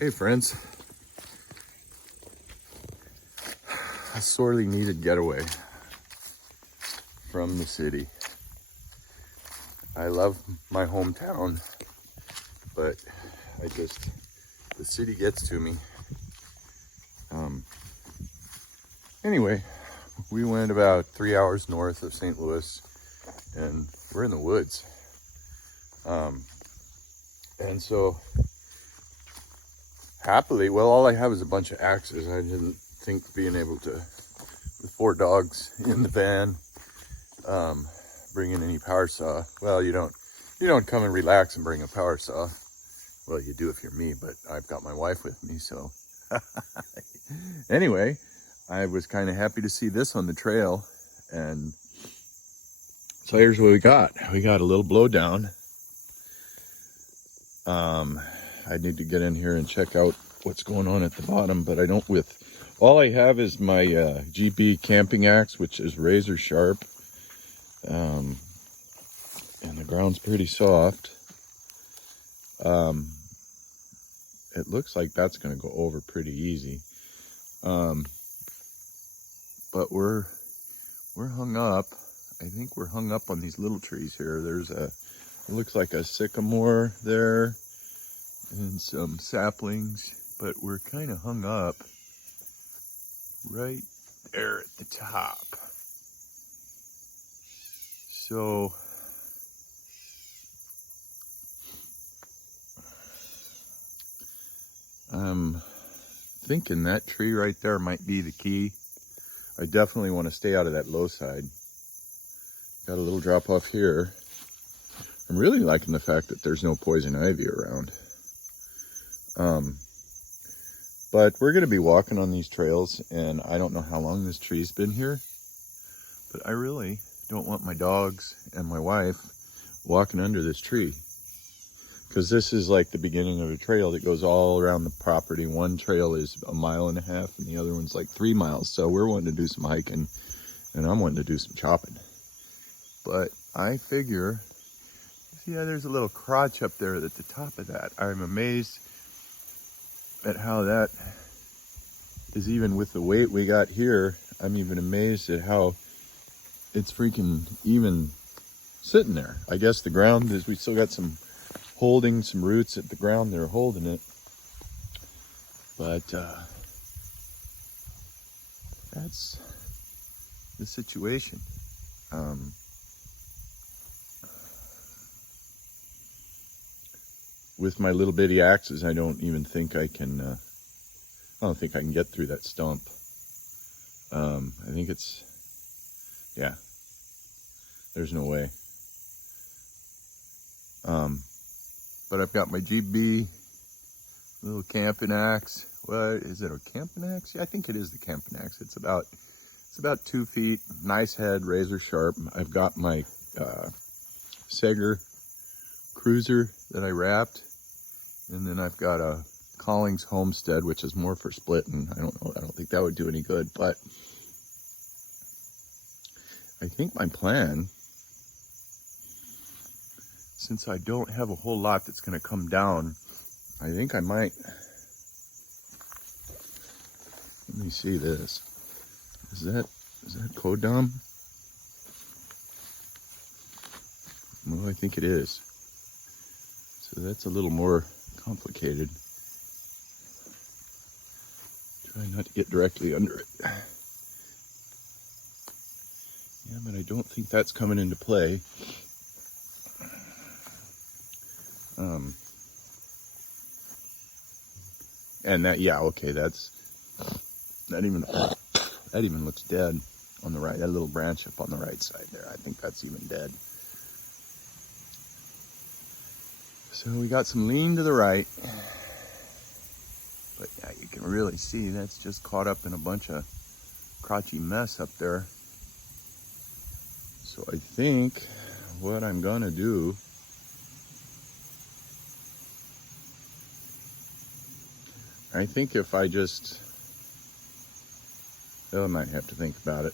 Hey friends, a sorely needed getaway from the city. I love my hometown, but the city gets to me. Anyway, we went about 3 hours north of St. Louis and we're in the woods. And so happily, well, all I have is a bunch of axes. I didn't think being able to, with 4 dogs in the van, bring in any power saw. Well, you don't come and relax and bring a power saw. Well, you do if you're me, but I've got my wife with me, so. Anyway, I was kind of happy to see this on the trail, and so here's what we got. We got a little blowdown. I need to get in here and check out what's going on at the bottom, but I don't. All I have is my GB camping axe, which is razor sharp, and the ground's pretty soft. It looks like that's going to go over pretty easy. But we're hung up. I think we're hung up on these little trees here. It looks like a sycamore there and some saplings, but we're kind of hung up right there at the top. So I'm thinking that tree right there might be the key. I definitely want to stay out of that low side. Got a little drop off here. I'm really liking the fact that there's no poison ivy around. But we're going to be walking on these trails, and I don't know how long this tree's been here, but I really don't want my dogs and my wife walking under this tree, because this is like the beginning of a trail that goes all around the property. One trail is 1.5 miles, and the other one's like 3 miles. So we're wanting to do some hiking, and I'm wanting to do some chopping. But I figure, yeah, there's a little crotch up there at the top of that. I'm amazed at how that is, even with the weight we got here. I'm even amazed at how it's freaking even sitting there. I guess the ground is, we still got some roots at the ground that are holding it. But that's the situation. With my little bitty axes, I don't even think I can, I don't think I can get through that stump. I think it's, yeah, there's no way. But I've got my GB little camping axe. What is it, a camping axe? Yeah, I think it is the camping axe. It's about 2 feet, nice head, razor sharp. I've got my Sager cruiser that I wrapped. And then I've got a Collings Homestead, which is more for splitting. I don't know. I don't think that would do any good, but I think my plan, since I don't have a whole lot that's going to come down, I think I might, let me see this. Is that Kodam? Well, I think it is. So that's a little more complicated. Try not to get directly under it. Yeah, but I don't think that's coming into play. And that, yeah, okay, that even looks dead on the right. That little branch up on the right side there, I think that's even dead. So we got some lean to the right, but yeah, you can really see that's just caught up in a bunch of crotchy mess up there. So I think what I'm gonna do, I think if I just, well, I might have to think about it.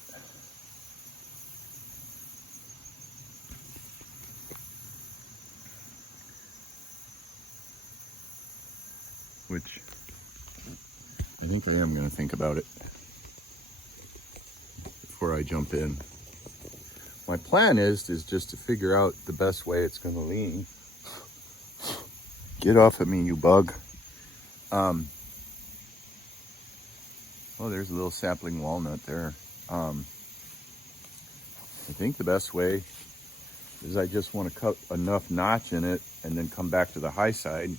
Which I think I am going to think about it before I jump in. My plan is just to figure out the best way it's going to lean. Get off of me, you bug. Oh, there's a little sapling walnut there. I think the best way is I just want to cut enough notch in it and then come back to the high side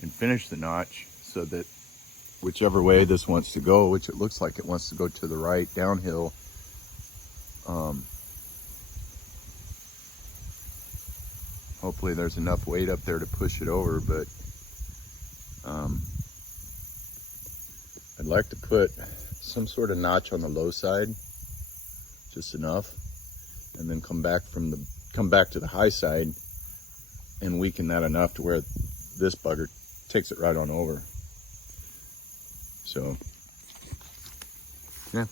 and finish the notch so that whichever way this wants to go, which it looks like it wants to go to the right downhill, hopefully there's enough weight up there to push it over, but I'd like to put some sort of notch on the low side, just enough, and then come back to the high side and weaken that enough to where this bugger takes it right on over. So yeah,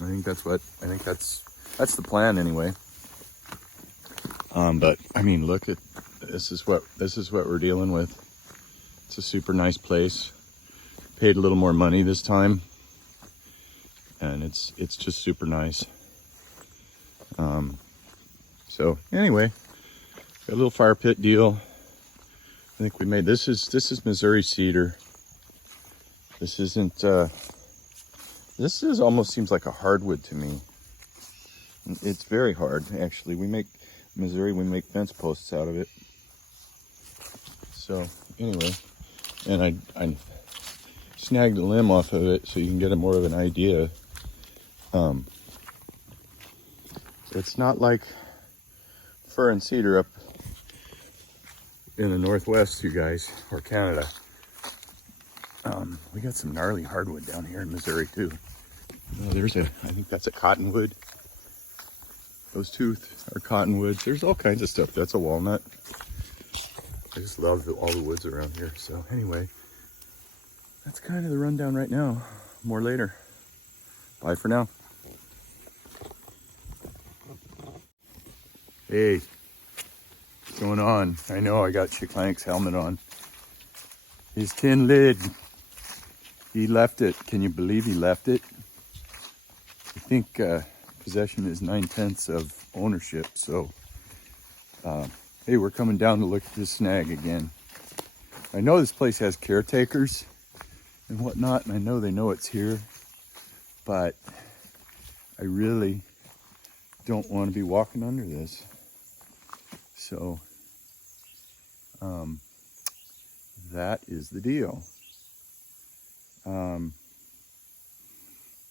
I think that's the plan anyway. But I mean, look at this is what we're dealing with. It's a super nice place. Paid a little more money this time, and it's just super nice. So anyway, got a little fire pit deal. I think we made this is Missouri cedar. This isn't. This is almost seems like a hardwood to me. It's very hard, actually. We make fence posts out of it. So anyway, and I snagged a limb off of it so you can get more of an idea. It's not like fir and cedar up in the Northwest, you guys, or Canada. We got some gnarly hardwood down here in Missouri too. I think that's a cottonwood. Those two are cottonwoods. There's all kinds of stuff. That's a walnut. I just love all the woods around here. So anyway, that's kind of the rundown right now. More later. Bye for now. Hey, what's going on? I know I got Chiclank's helmet on. His tin lid. He left it. Can you believe he left it? I think possession is 9/10 of ownership. So, hey, we're coming down to look at this snag again. I know this place has caretakers and whatnot, and I know they know it's here, but I really don't want to be walking under this. So, that is the deal.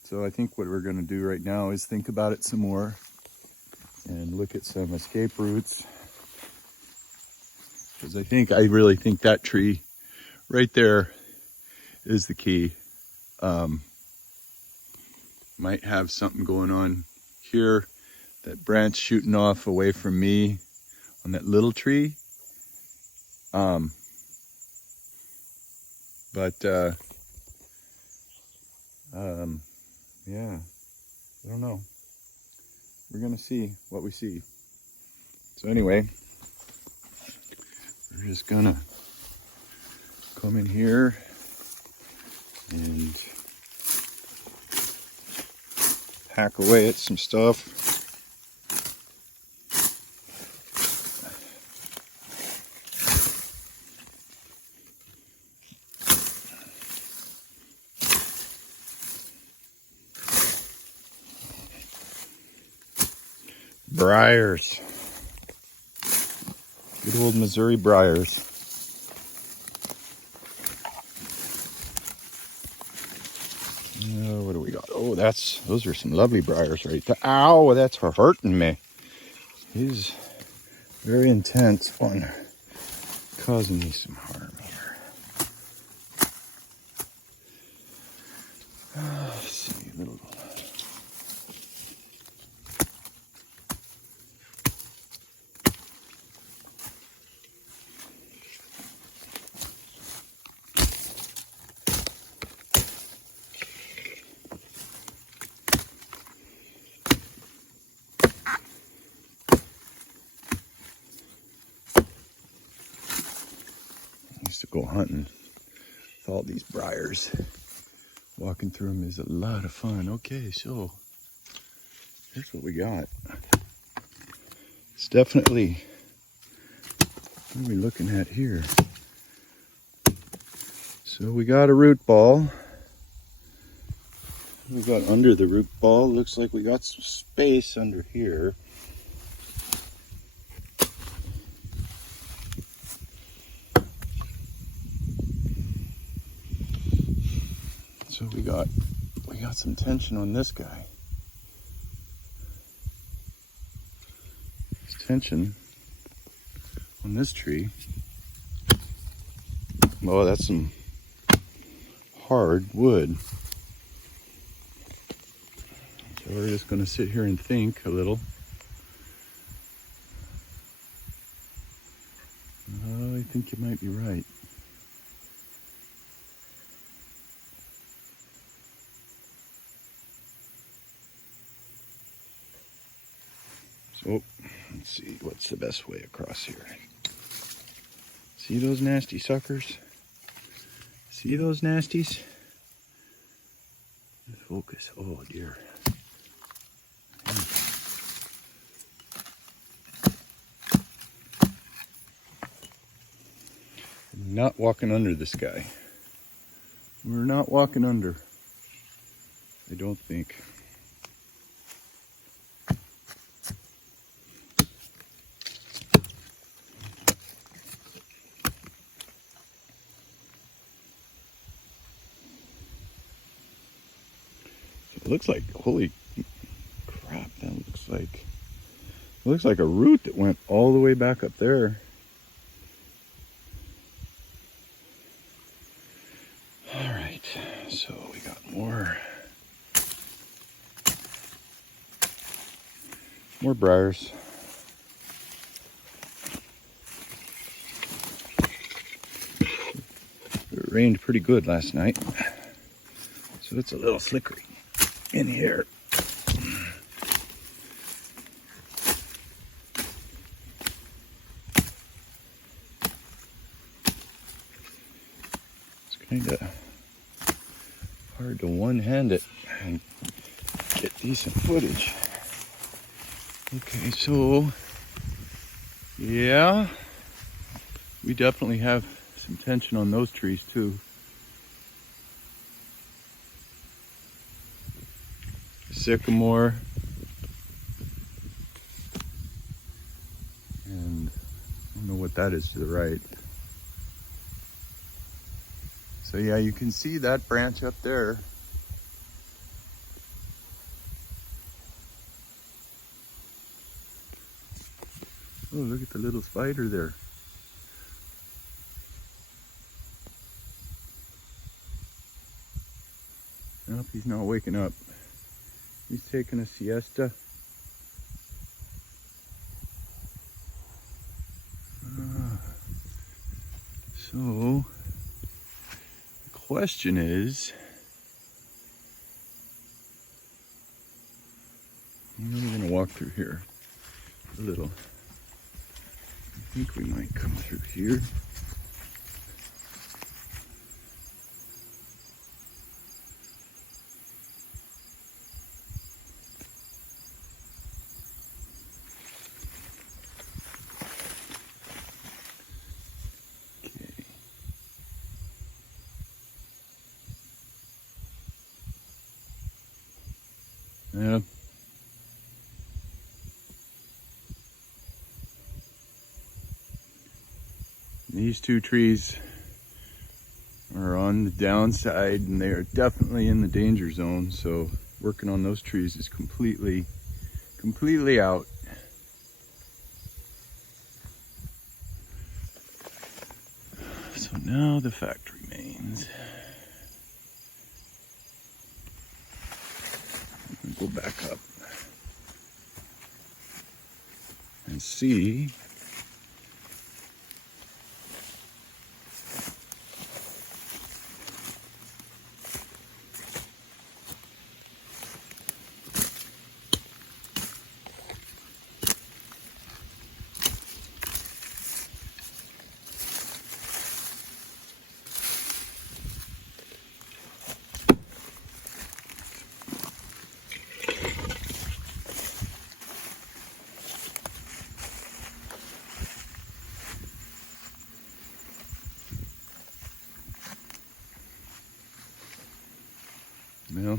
So I think what we're going to do right now is think about it some more and look at some escape routes. Because I really think that tree right there is the key. Might have something going on here. That branch shooting off away from me on that little tree. Yeah, I don't know. We're gonna see what we see. So anyway, we're just gonna come in here and hack away at some stuff. Briars. Good old Missouri briars. What do we got? Oh, those are some lovely briars right there. Ow, that's hurting me. He's very intent on causing me some harm here. Let's see, little. Go hunting with all these briars Walking through them is a lot of fun. Okay, so here's what we got. It's definitely, what are we looking at here? So we got a root ball. We got under the root ball. Looks like we got some space under here. So we got some tension on this guy. There's tension on this tree. Oh, that's some hard wood. So we're just going to sit here and think a little. Oh, I think you might be right. So, let's see, what's the best way across here? See those nasty suckers? See those nasties? Focus. Oh dear. I'm not walking under this guy. We're not walking under. I don't think. It looks like, holy crap, that looks like a root that went all the way back up there. All right, so we got more briars. It rained pretty good last night, so it's a little slickery in here. It's kind of hard to one-hand it and get decent footage. Okay, so yeah, we definitely have some tension on those trees too. Sycamore and I don't know what that is to the right. So yeah, you can see that branch up there. Oh, look at the little spider there. Nope, he's not waking up. He's taking a siesta. So, the question is, we're going to walk through here a little. I think we might come through here. Yeah. These two trees are on the downside and they are definitely in the danger zone. So working on those trees is completely out. So now the fact remains. Go back up and see Yeah.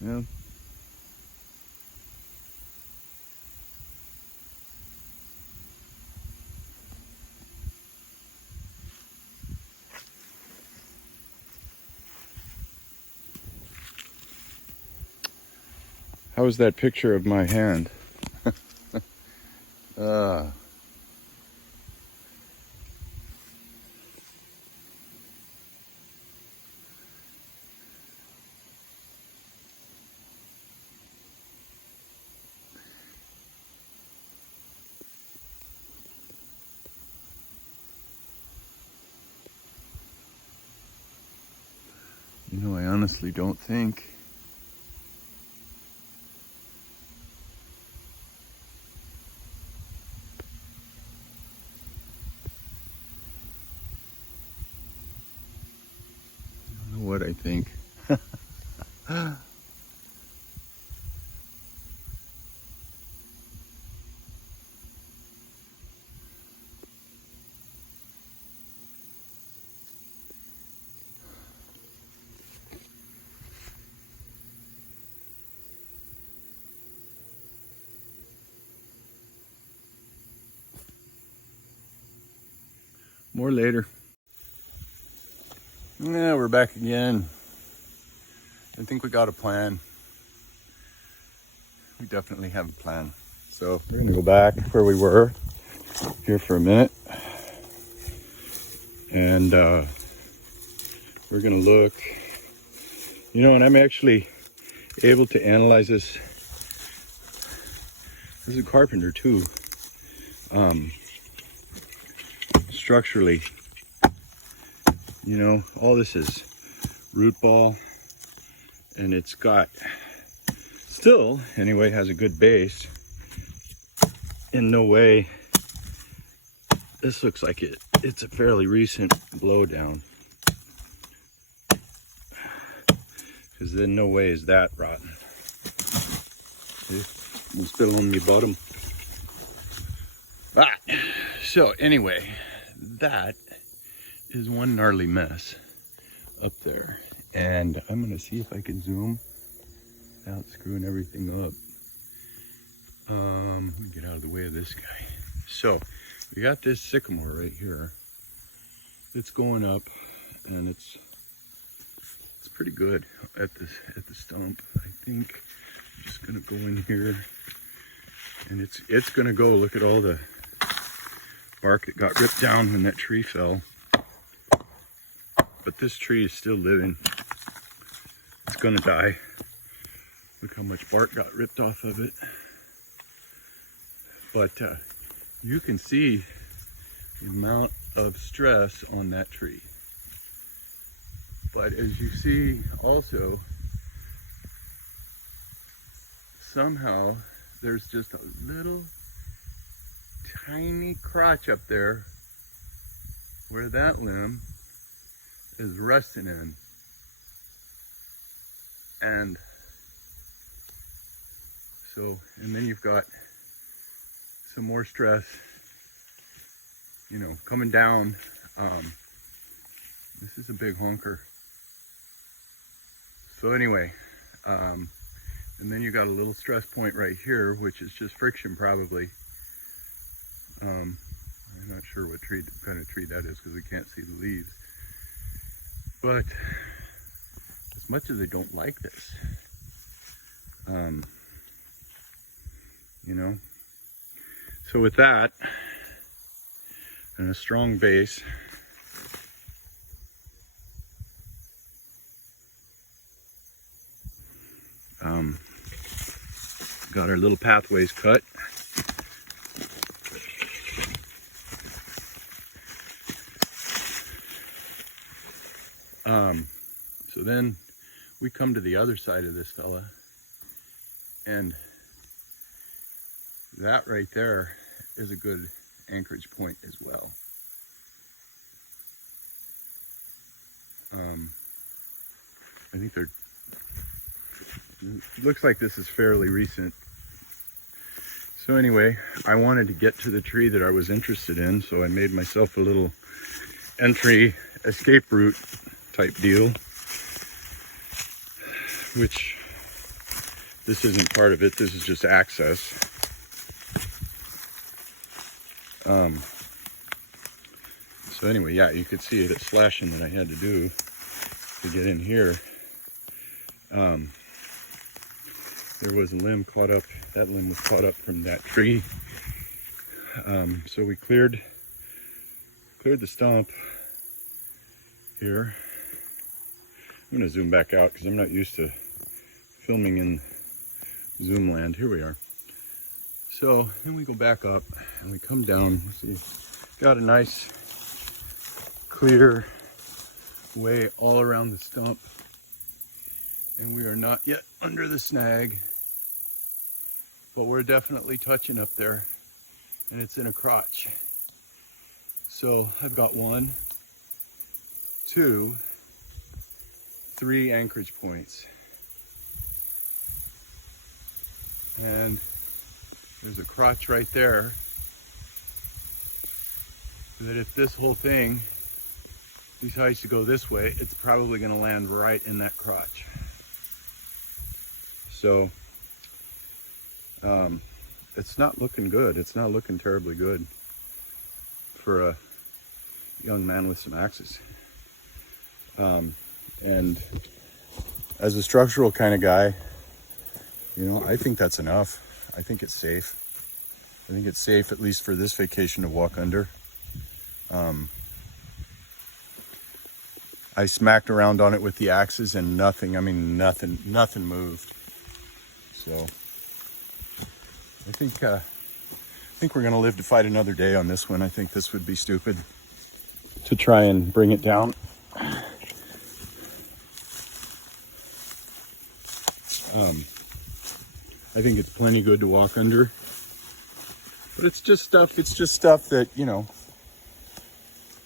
Yeah. How was that picture of my hand? uh, you know, I honestly don't think. I don't know what I think. More later. Yeah, we're back again. I think we got a plan. We definitely have a plan. So we're gonna go back where we were here for a minute. And we're gonna look, you know, and I'm actually able to analyze this as a carpenter too. Structurally, you know, all this is root ball, and it's got, still anyway, has a good base. In no way, this looks like it's a fairly recent blowdown, because then no way is that rotten. We'll spill on the bottom. So anyway, that is one gnarly mess up there, and I'm gonna see if I can zoom without screwing everything up. Let me get out of the way of this guy. So we got this sycamore right here. It's going up, and it's pretty good at the stump. I think I'm just gonna go in here, and it's gonna go. Look at all the bark that got ripped down when that tree fell. But this tree is still living. It's gonna die. Look how much bark got ripped off of it. But you can see the amount of stress on that tree. But as you see also, somehow there's just a little tiny crotch up there where that limb is resting in. And so, and then you've got some more stress, you know, coming down. This is a big honker. So anyway, and then you got a little stress point right here, which is just friction probably. I'm not sure what kind of tree that is because we can't see the leaves. But as much as I don't like this, you know, so with that and a strong base, got our little pathways cut. So then we come to the other side of this fella, and that right there is a good anchorage point as well. I think it looks like this is fairly recent. So anyway, I wanted to get to the tree that I was interested in, so I made myself a little entry escape route type deal, which this isn't part of it, this is just access. So anyway, yeah, you could see the slashing that I had to do to get in here. There was a limb caught up, that limb was caught up from that tree. So we cleared the stump here. I'm gonna zoom back out because I'm not used to filming in zoom land. Here we are. So then we go back up and we come down. See, got a nice clear way all around the stump, and we are not yet under the snag, but we're definitely touching up there, and it's in a crotch. So I've got 1, 2, 3 anchorage points, and there's a crotch right there that if this whole thing decides to go this way, it's probably going to land right in that crotch. So it's not looking good. It's not looking terribly good for a young man with some axes. And as a structural kind of guy, you know, I think that's enough. I think it's safe. I think it's safe, at least for this vacation, to walk under. I smacked around on it with the axes and nothing moved. So I think we're gonna live to fight another day on this one. I think this would be stupid to try and bring it down. I think it's plenty good to walk under, but it's just stuff that, you know,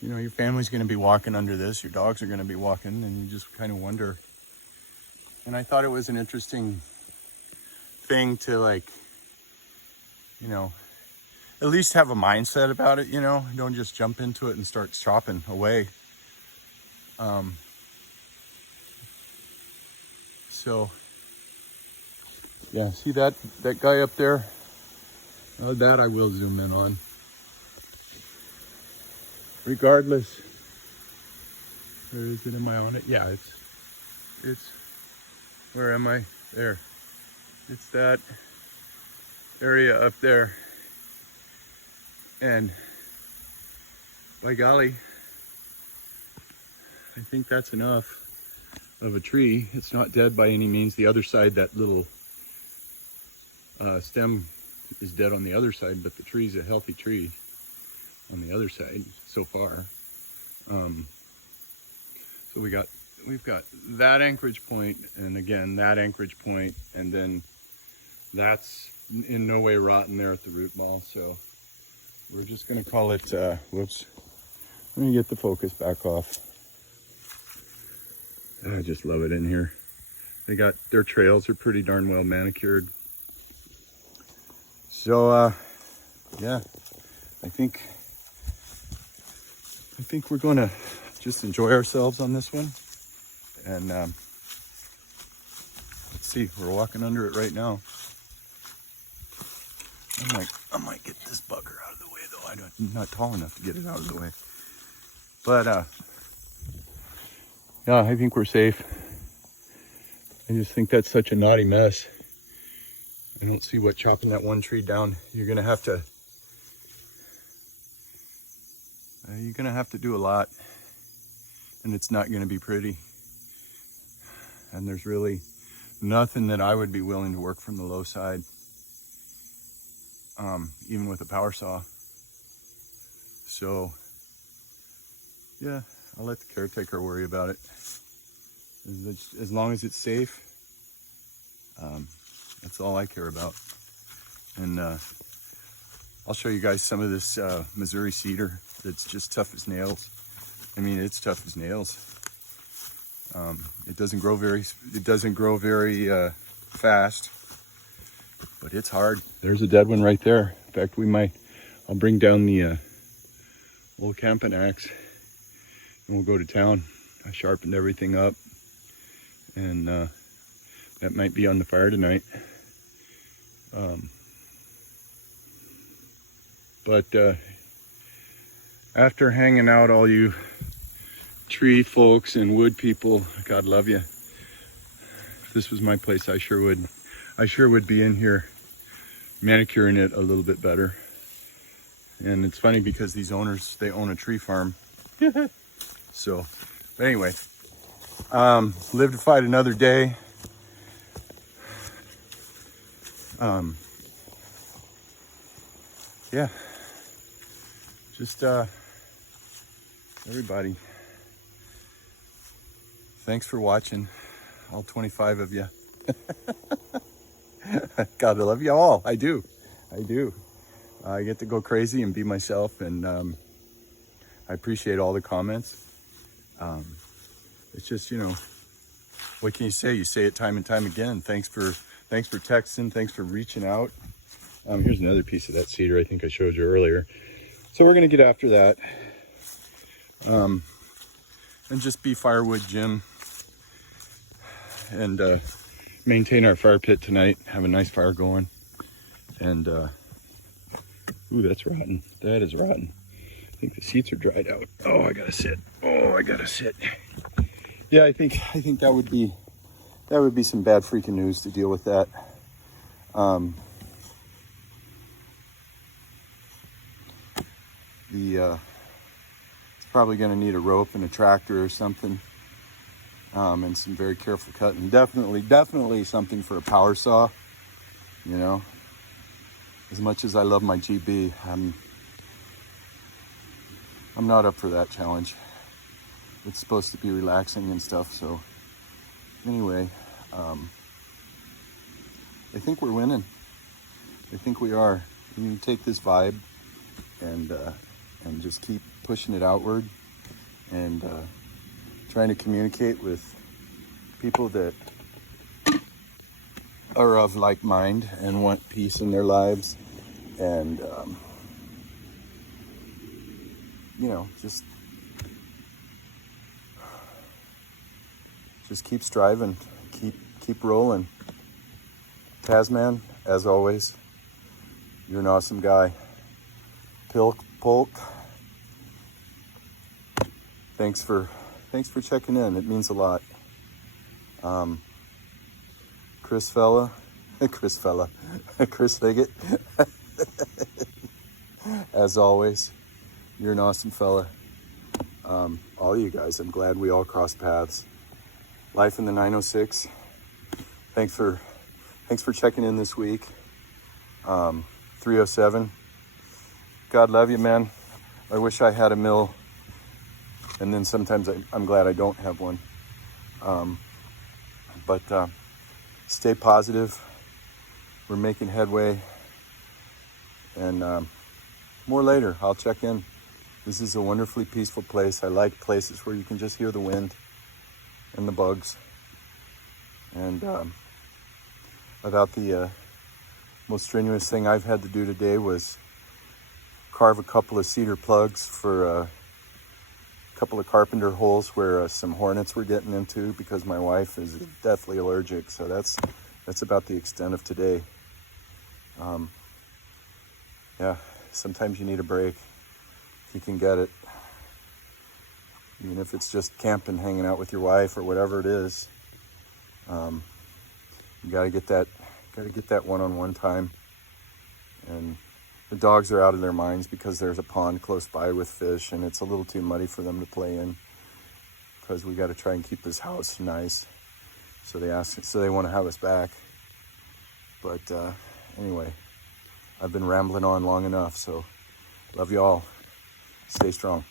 your family's going to be walking under this, your dogs are going to be walking, and you just kind of wonder. And I thought it was an interesting thing to, like, you know, at least have a mindset about it, you know, don't just jump into it and start chopping away. So yeah, see that guy up there? That I will zoom in on. Regardless, where is it? Am I on it? Yeah, it's, where am I? There. It's that area up there. And by golly, I think that's enough of a tree. It's not dead by any means. The other side, that little stem is dead on the other side, but the tree's a healthy tree on the other side so far. So we've got that anchorage point, and again that anchorage point, and then that's in no way rotten there at the root ball. So we're just gonna call it whoops, let me get the focus back off. I just love it in here. They got their trails are pretty darn well manicured. So yeah, I think we're gonna just enjoy ourselves on this one. And let's see, we're walking under it right now. I might get this bugger out of the way though. I'm not tall enough to get it out of the way. But yeah, I think we're safe. I just think that's such a naughty mess. I don't see what chopping that one tree down. You're gonna have to do a lot, and it's not gonna be pretty. And there's really nothing that I would be willing to work from the low side, even with a power saw. So yeah, I'll let the caretaker worry about it. As long as it's safe, that's all I care about. And I'll show you guys some of this Missouri cedar that's just tough as nails. I mean, it's tough as nails. It doesn't grow very fast, but it's hard. There's a dead one right there. In fact, I'll bring down the old camping axe and we'll go to town. I sharpened everything up, and that might be on the fire tonight. But after hanging out, all you tree folks and wood people, God love you. If this was my place, I sure would be in here manicuring it a little bit better. And it's funny because these owners, they own a tree farm. So, but anyway, live to fight another day. Yeah, just everybody, thanks for watching, all 25 of you. God, I love you all. I do. I get to go crazy and be myself, and I appreciate all the comments. It's just, you know, what can you say? You say it time and time again. Thanks for texting. Thanks for reaching out. Here's another piece of that cedar I think I showed you earlier. So we're gonna get after that, and just be firewood Jim, and maintain our fire pit tonight. Have a nice fire going, and ooh, that's rotten. That is rotten. I think the seats are dried out. Oh, I gotta sit. Yeah, I think that would be some bad freaking news to deal with that. It's probably going to need a rope and a tractor or something, and some very careful cutting. Definitely something for a power saw. You know, as much as I love my GB, I'm not up for that challenge. It's supposed to be relaxing and stuff. So anyway, I think we're winning. I think we are. You take this vibe and just keep pushing it outward, and trying to communicate with people that are of like mind and want peace in their lives, and you know, just keep striving, keep rolling. Tasman, as always, you're an awesome guy. Polk, thanks for checking in. It means a lot. Chris Liggett, as always, you're an awesome fella. All you guys, I'm glad we all crossed paths. Life in the 906. Thanks for checking in this week. 307. God love you, man. I wish I had a mill, and then sometimes I'm glad I don't have one. But stay positive. We're making headway, and more later. I'll check in. This is a wonderfully peaceful place. I like places where you can just hear the wind and the bugs. And about the most strenuous thing I've had to do today was carve a couple of cedar plugs for a couple of carpenter holes where some hornets were getting into, because my wife is deathly allergic. So that's about the extent of today. Yeah, sometimes you need a break if you can get it. Even if it's just camping, hanging out with your wife or whatever it is. You gotta get that one-on-one time. And the dogs are out of their minds because there's a pond close by with fish, and it's a little too muddy for them to play in, because we got to try and keep this house nice. So they want to have us back. But anyway, I've been rambling on long enough. So love you all. Stay strong.